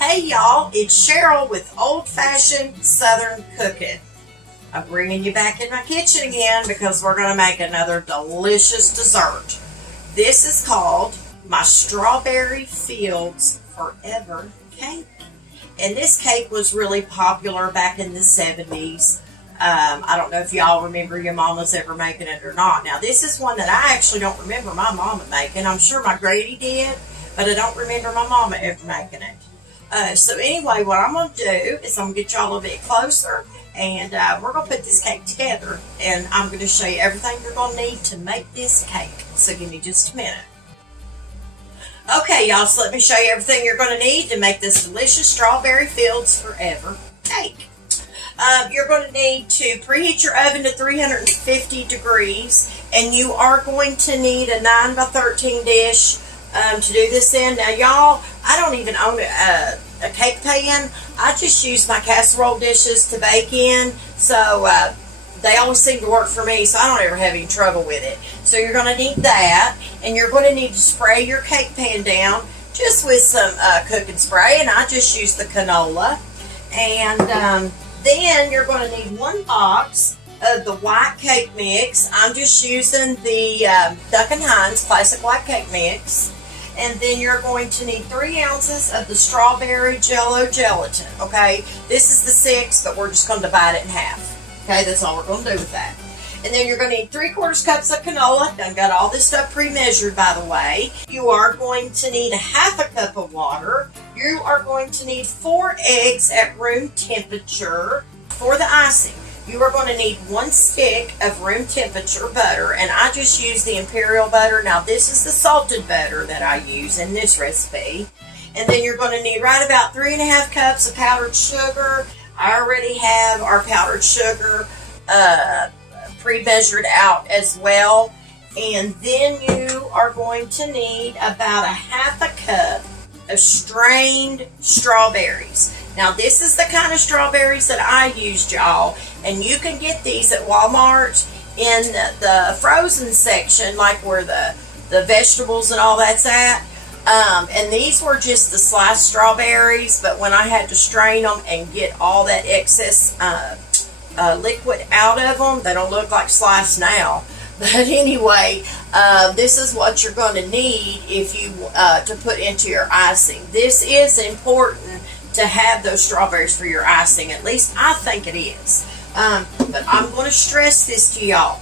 Hey y'all, it's Cheryl with Old Fashioned Southern Cooking. I'm bringing you back in my kitchen again because we're going to make another delicious dessert. This is called my Strawberry Fields Forever Cake. And this cake was really popular back in the 70s. I don't know if y'all remember your mamas ever making it or not. Now this is one that I actually don't remember my mama making. I'm sure my granny did, but I don't remember my mama ever making it. So anyway, what I'm going to do is I'm going to get y'all a little bit closer and we're going to put this cake together. And I'm going to show you everything you're going to need to make this cake. So give me just a minute. Okay, y'all, so let me show you everything you're going to need to make this delicious Strawberry Fields Forever cake. You're going to need to preheat your oven to 350 degrees, and you are going to need a 9 by 13 dish to do this in. Now, y'all, I don't even own a cake pan. I just use my casserole dishes to bake in, so they always seem to work for me, so I don't ever have any trouble with it. So you're going to need that, and you're going to need to spray your cake pan down just with some cooking spray, and I just use the Canola. And then you're going to need 1 box of the white cake mix. I'm just using the thickened classic white cake mix. And then you're going to need 3 ounces of the strawberry jello gelatin. Okay, this is the 6, but we're just going to divide it in half. Okay, that's all we're going to do with that. And then you're going to need 3/4 cups of canola. I've got all this stuff pre-measured, by the way. You are going to need 1/2 cup of water. You are going to need 4 eggs at room temperature. For the icing, you are going to need 1 stick of room temperature butter, and I just use the imperial butter. Now this is the salted butter that I use in this recipe. And then you're going to need right about 3.5 cups of powdered sugar. I already have our powdered sugar pre-measured out as well. And then you are going to need about 1/2 cup of strained strawberries. Now this is the kind of strawberries that I used, y'all, and you can get these at Walmart in the frozen section, like where the vegetables and all that's at. And these were just the sliced strawberries, but when I had to strain them and get all that excess liquid out of them, they don't look like sliced now. But anyway, this is what you're going to need if you to put into your icing. This is important to have those strawberries for your icing. At least I think it is. But I'm going to stress this to y'all.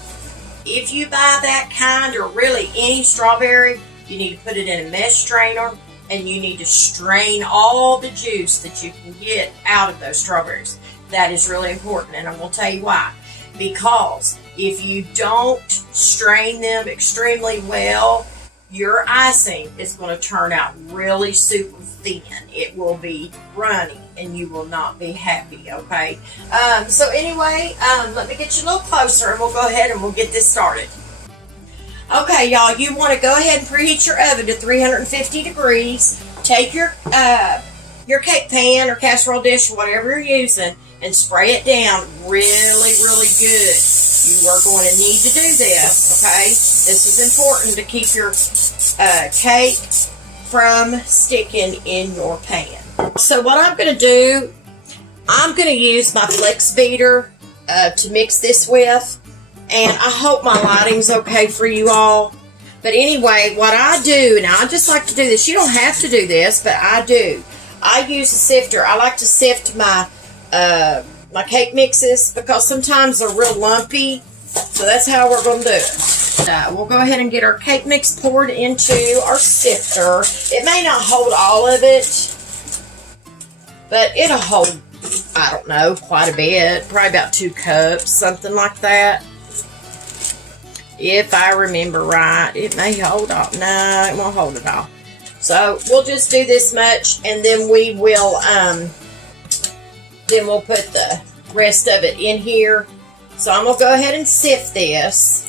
If you buy that kind, or really any strawberry, you need to put it in a mesh strainer, and you need to strain all the juice that you can get out of those strawberries. That is really important, and I'm going to tell you why. Because if you don't strain them extremely well, your icing is going to turn out really super thin. It will be runny, and you will not be happy, okay? So anyway, let me get you a little closer, and we'll go ahead and we'll get this started. Okay, y'all, you want to go ahead and preheat your oven to 350 degrees. Take your cake pan or casserole dish, whatever you're using, and spray it down really, really good. You are going to need to do this, okay? This is important to keep your cake from sticking in your pan. So what I'm going to do, I'm going to use my flex beater to mix this with. And I hope my lighting's okay for you all. But anyway, what I do, now I just like to do this. You don't have to do this, but I do. I use a sifter. I like to sift my my cake mixes because sometimes they're real lumpy. So that's how we're going to do it. We'll go ahead and get our cake mix poured into our sifter. It may not hold all of it, but it'll hold, I don't know, quite a bit. Probably about 2 cups, something like that. If I remember right, it may hold all. No, it won't hold it all. So we'll just do this much, and then we will we'll put the rest of it in here. So I'm gonna go ahead and sift this,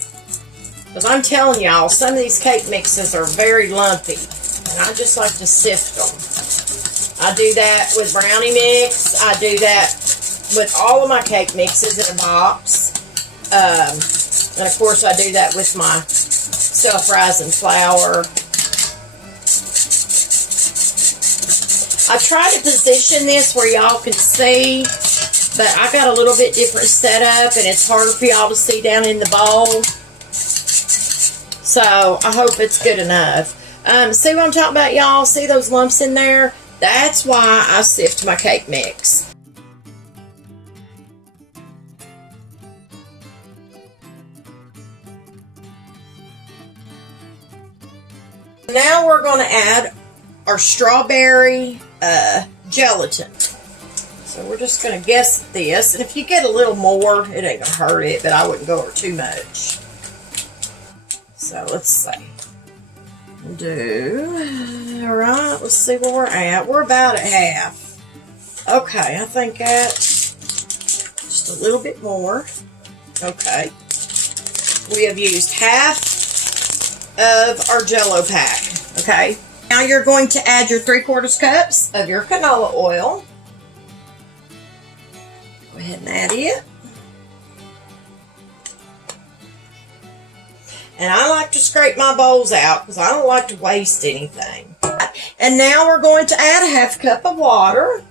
because I'm telling y'all, some of these cake mixes are very lumpy, and I just like to sift them. I do that with brownie mix. I do that with all of my cake mixes in a box. And of course I do that with my self-rising flour. I try to position this where y'all can see, but I got a little bit different setup and it's harder for y'all to see down in the bowl. So I hope it's good enough. See what I'm talking about, y'all? See those lumps in there? That's why I sift my cake mix. Now we're going to add our strawberry gelatin. So we're just going to guess at this. And if you get a little more, it ain't going to hurt it, but I wouldn't go over too much. So let's see. All right, let's see where we're at. We're about at half. Okay, I think just a little bit more. Okay. We have used half of our Jell-O pack. Okay. Now you're going to add your 3/4 cups of your canola oil. Go ahead and add it. And I like to scrape my bowls out because I don't like to waste anything. And now we're going to add a 1/2 cup of water.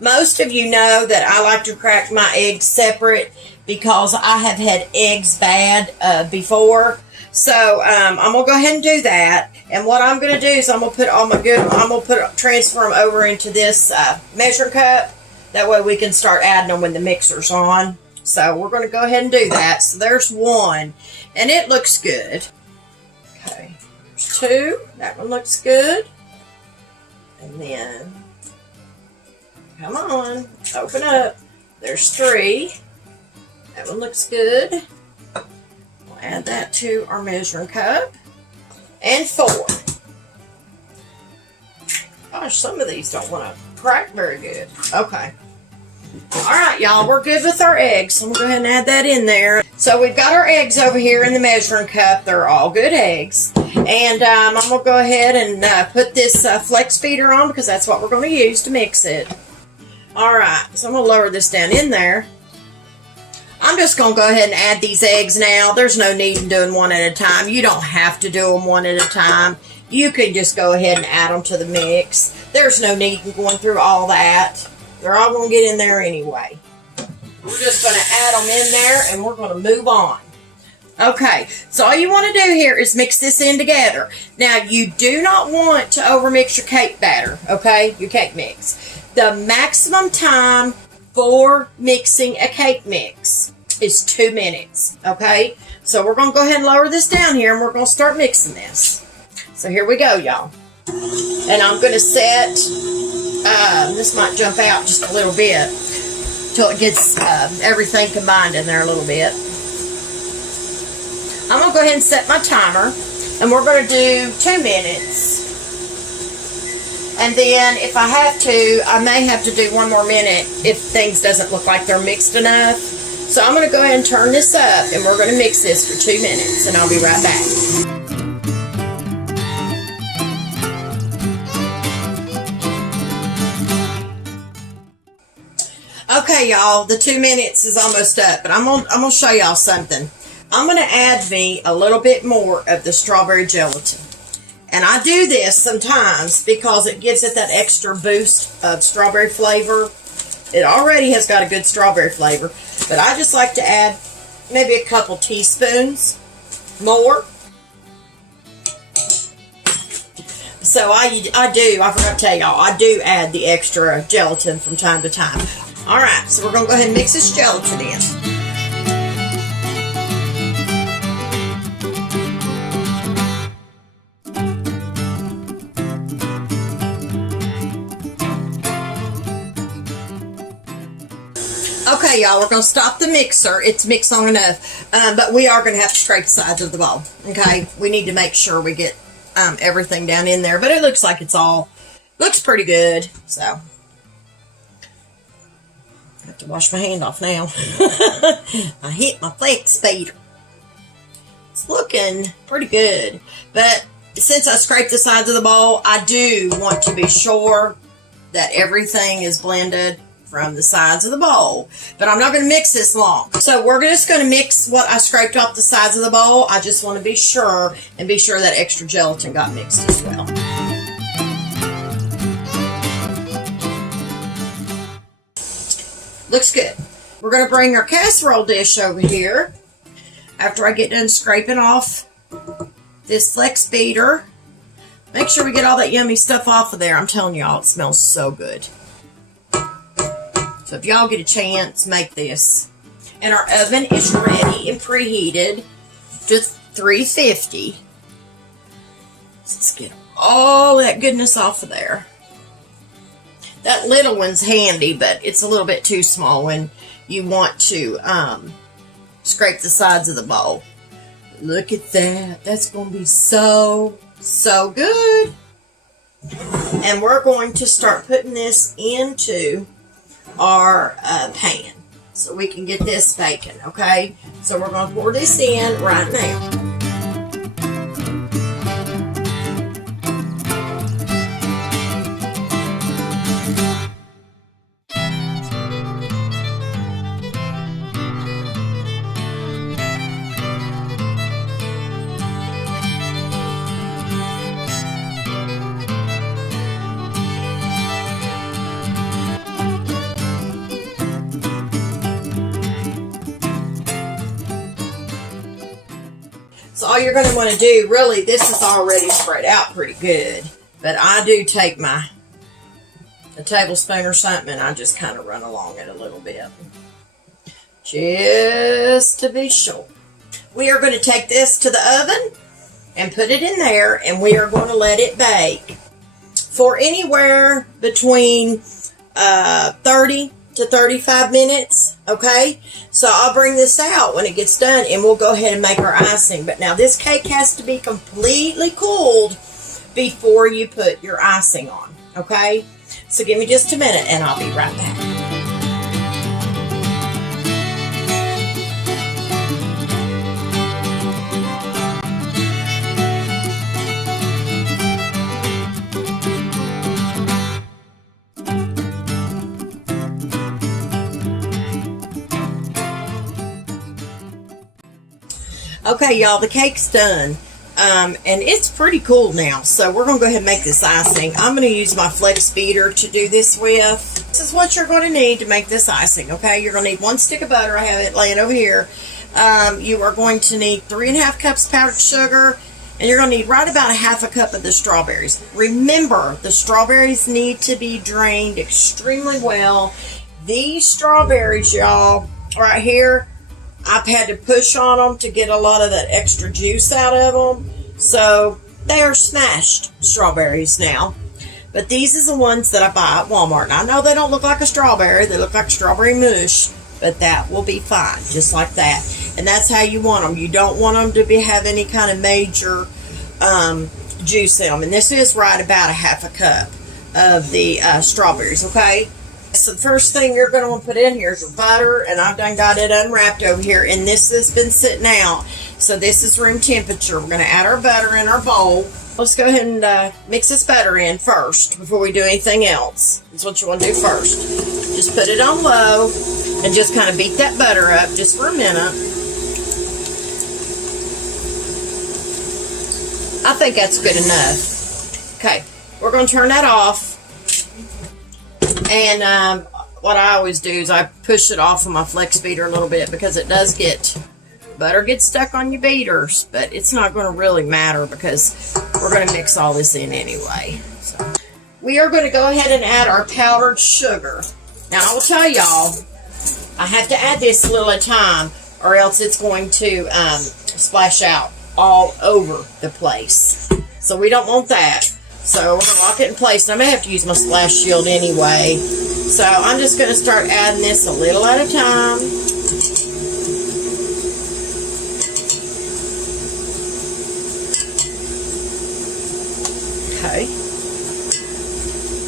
Most of you know that I like to crack my eggs separate because I have had eggs bad before. So I'm gonna go ahead and do that. And what I'm gonna do is I'm gonna transfer them over into this measuring cup. That way we can start adding them when the mixer's on. So we're going to go ahead and do that. So there's one, and it looks good. Okay, there's two. That one looks good. And then, come on, open up. There's 3. That one looks good. We'll add that to our measuring cup. And 4. Gosh, some of these don't want to crack very good. Okay. Alright, y'all, we're good with our eggs. So I'm going to go ahead and add that in there. So we've got our eggs over here in the measuring cup. They're all good eggs. And I'm going to go ahead and put this flex feeder on because that's what we're going to use to mix it. Alright, so I'm going to lower this down in there. I'm just going to go ahead and add these eggs now. There's no need in doing one at a time. You don't have to do them one at a time. You can just go ahead and add them to the mix. There's no need in going through all that. They're all going to get in there anyway. We're just going to add them in there and we're going to move on. Okay, so all you want to do here is mix this in together. Now, you do not want to overmix your cake batter, okay? Your cake mix. The maximum time for mixing a cake mix is 2 minutes, okay? So we're going to go ahead and lower this down here and we're going to start mixing this. So here we go, y'all. And I'm going to set... this might jump out just a little bit until it gets everything combined in there a little bit. I'm going to go ahead and set my timer, and we're going to do 2 minutes. And then if I have to, I may have to do 1 more minute if things doesn't look like they're mixed enough. So I'm going to go ahead and turn this up, and we're going to mix this for 2 minutes, and I'll be right back. Okay, y'all, the 2 minutes is almost up, but I'm gonna show y'all something. I'm gonna add me a little bit more of the strawberry gelatin. And I do this sometimes because it gives it that extra boost of strawberry flavor. It already has got a good strawberry flavor, but I just like to add maybe a couple teaspoons more. So I forgot to tell y'all, I do add the extra gelatin from time to time. Alright, so we're going to go ahead and mix this gelatin in. Okay, y'all, we're going to stop the mixer. It's mixed long enough, but we are going to have to scrape the sides of the bowl. Okay, we need to make sure we get everything down in there, but it looks like looks pretty good, so... I have to wash my hand off now. I hit my flex feeder. It's looking pretty good. But since I scraped the sides of the bowl, I do want to be sure that everything is blended from the sides of the bowl. But I'm not going to mix this long. So we're just going to mix what I scraped off the sides of the bowl. I just want to be sure and be sure that extra gelatin got mixed as well. Looks good. We're going to bring our casserole dish over here after I get done scraping off this flex beater. Make sure we get all that yummy stuff off of there. I'm telling y'all, it smells so good. So if y'all get a chance, make this. And our oven is ready and preheated to 350. Let's get all that goodness off of there. That little one's handy, but it's a little bit too small when you want to scrape the sides of the bowl. Look at that. That's going to be so good. And we're going to start putting this into our pan so we can get this baking, okay? So we're going to pour this in right now. So all you're going to want to do, really, this is already spread out pretty good. But I do take a tablespoon or something, and I just kind of run along it a little bit. Just to be sure. We are going to take this to the oven and put it in there, and we are going to let it bake for anywhere between 30 to 35 minutes, okay? So I'll bring this out when it gets done, and we'll go ahead and make our icing. But now this cake has to be completely cooled before you put your icing on, okay? So give me just a minute, and I'll be right back. Okay, y'all, the cake's done, and it's pretty cool now, so we're going to go ahead and make this icing. I'm going to use my flex beater to do this with. This is what you're going to need to make this icing, okay? You're going to need 1 stick of butter. I have it laying over here. You are going to need 3½ cups powdered sugar, and you're going to need right about a ½ cup of the strawberries. Remember, the strawberries need to be drained extremely well. These strawberries, y'all, right here, I've had to push on them to get a lot of that extra juice out of them. So they are smashed strawberries now. But these are the ones that I buy at Walmart. And I know they don't look like a strawberry. They look like strawberry mush. But that will be fine, just like that. And that's how you want them. You don't want them to have any kind of major juice in them. And this is right about a ½ cup of the strawberries, okay? So the first thing you're going to want to put in here is your butter, and I've done got it unwrapped over here, and this has been sitting out, so this is room temperature. We're going to add our butter in our bowl. Let's go ahead and mix this butter in first before we do anything else. That's what you want to do first. Just put it on low and just kind of beat that butter up just for a minute. I think that's good enough. Okay, we're going to turn that off. And what I always do is I push it off of my flex beater a little bit because it does butter gets stuck on your beaters, but it's not going to really matter because we're going to mix all this in anyway. So we are going to go ahead and add our powdered sugar. Now I will tell y'all, I have to add this a little at a time or else it's going to splash out all over the place. So we don't want that. So we're going to lock it in place. And I may have to use my splash shield anyway. So I'm just going to start adding this a little at a time. Okay.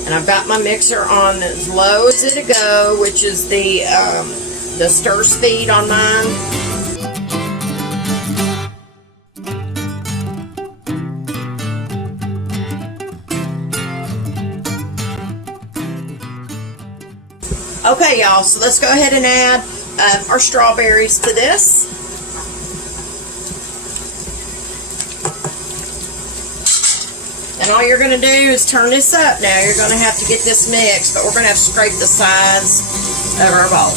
And I've got my mixer on as low as it'll go, which is the stir speed on mine. Okay, y'all, so let's go ahead and add our strawberries to this. And all you're going to do is turn this up now. You're going to have to get this mixed, but we're going to have to scrape the sides of our bowl.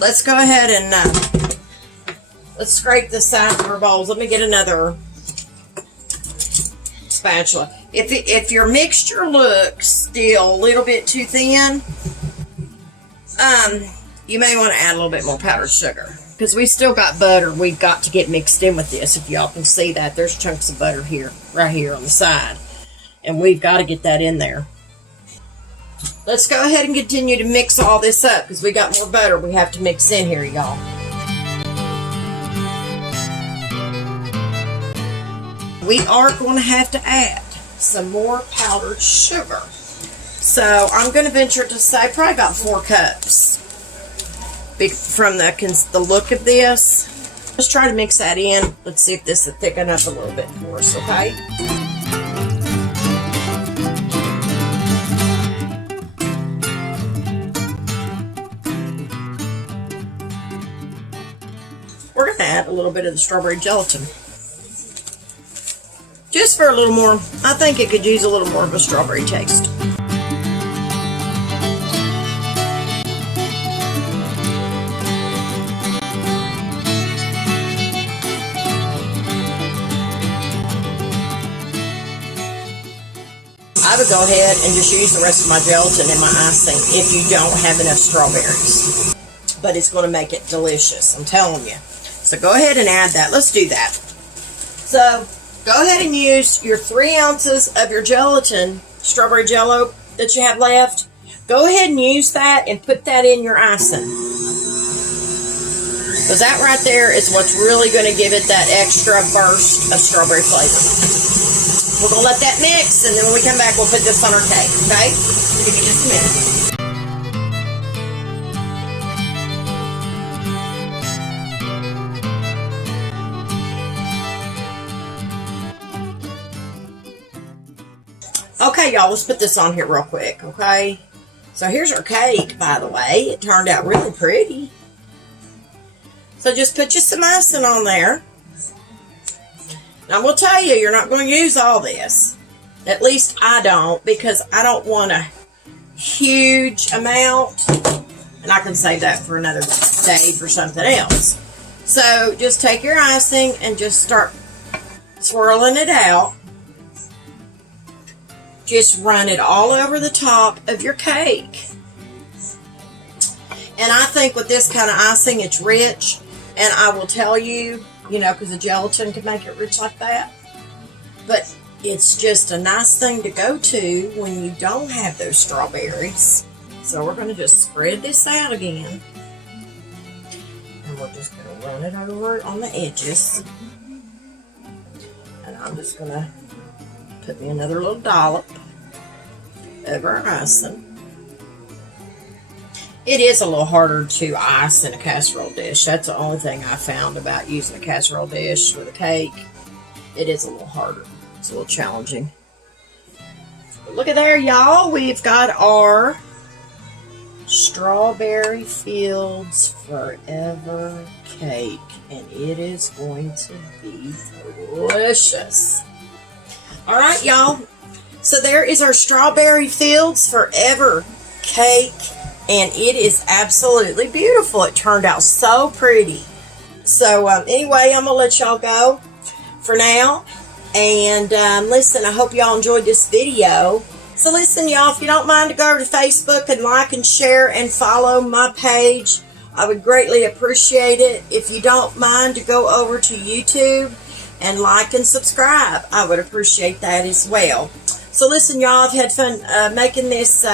Let's go ahead and let's scrape the sides of our bowls. Let me get another spatula. If your mixture looks still a little bit too thin, you may want to add a little bit more powdered sugar, because we still got butter we've got to get mixed in with this. If y'all can see that, there's chunks of butter here, right here on the side, and we've got to get that in there. Let's go ahead and continue to mix all this up, because we got more butter we have to mix in here, y'all. We are going to have to add some more powdered sugar. So I'm going to venture to say probably about 4 cups. From the look of this, let's try to mix that in. Let's see if this will thicken up a little bit for us, okay? We're going to add a little bit of the strawberry gelatin. Just for a little more. I think it could use a little more of a strawberry taste. I would go ahead and just use the rest of my gelatin in my icing if you don't have enough strawberries. But it's going to make it delicious, I'm telling you. So go ahead and add that. Let's do that. So go ahead and use your 3 ounces of your gelatin, strawberry jello that you have left. Go ahead and use that and put that in your icing. Because that right there is what's really going to give it that extra burst of strawberry flavor. We're going to let that mix, and then when we come back, we'll put this on our cake, okay? Give me just a minute. Okay, y'all, let's put this on here real quick, okay? So here's our cake, by the way. It turned out really pretty. So just put you some icing on there. Now, I will tell you, you're not going to use all this. At least I don't, because I don't want a huge amount. And I can save that for another day for something else. So just take your icing and just start swirling it out. Just run it all over the top of your cake. And I think with this kind of icing, it's rich. And I will tell you, you know, because the gelatin can make it rich like that. But it's just a nice thing to go to when you don't have those strawberries. So we're going to just spread this out again. And we're just going to run it over on the edges. And I'm just going to put me another little dollop over our icing. It is a little harder to ice in a casserole dish. That's the only thing I found about using a casserole dish with a cake. It is a little harder. It's a little challenging. But look at there, y'all. We've got our Strawberry Fields Forever cake. And it is going to be delicious. All right, y'all. So there is our Strawberry Fields Forever cake. And it is absolutely beautiful. It turned out so pretty. So anyway, I'm going to let y'all go for now. And listen, I hope y'all enjoyed this video. So listen, y'all, if you don't mind to go over to Facebook and like and share and follow my page, I would greatly appreciate it. If you don't mind to go over to YouTube and like and subscribe, I would appreciate that as well. So listen, y'all, I've had fun making this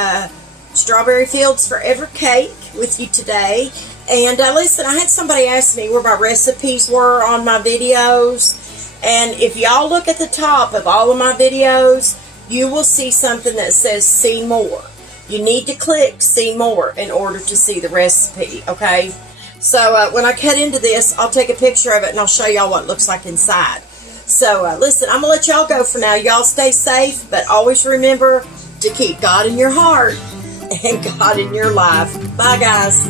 Strawberry Fields Forever cake with you today. And listen, I had somebody ask me where my recipes were on my videos. And if y'all look at the top of all of my videos, you will see something that says see more. You need to click see more in order to see the recipe, okay? So when I cut into this, I'll take a picture of it and I'll show y'all what it looks like inside. So listen, I'm going to let y'all go for now. Y'all stay safe, but always remember to keep God in your heart. and God in your life. Bye, guys.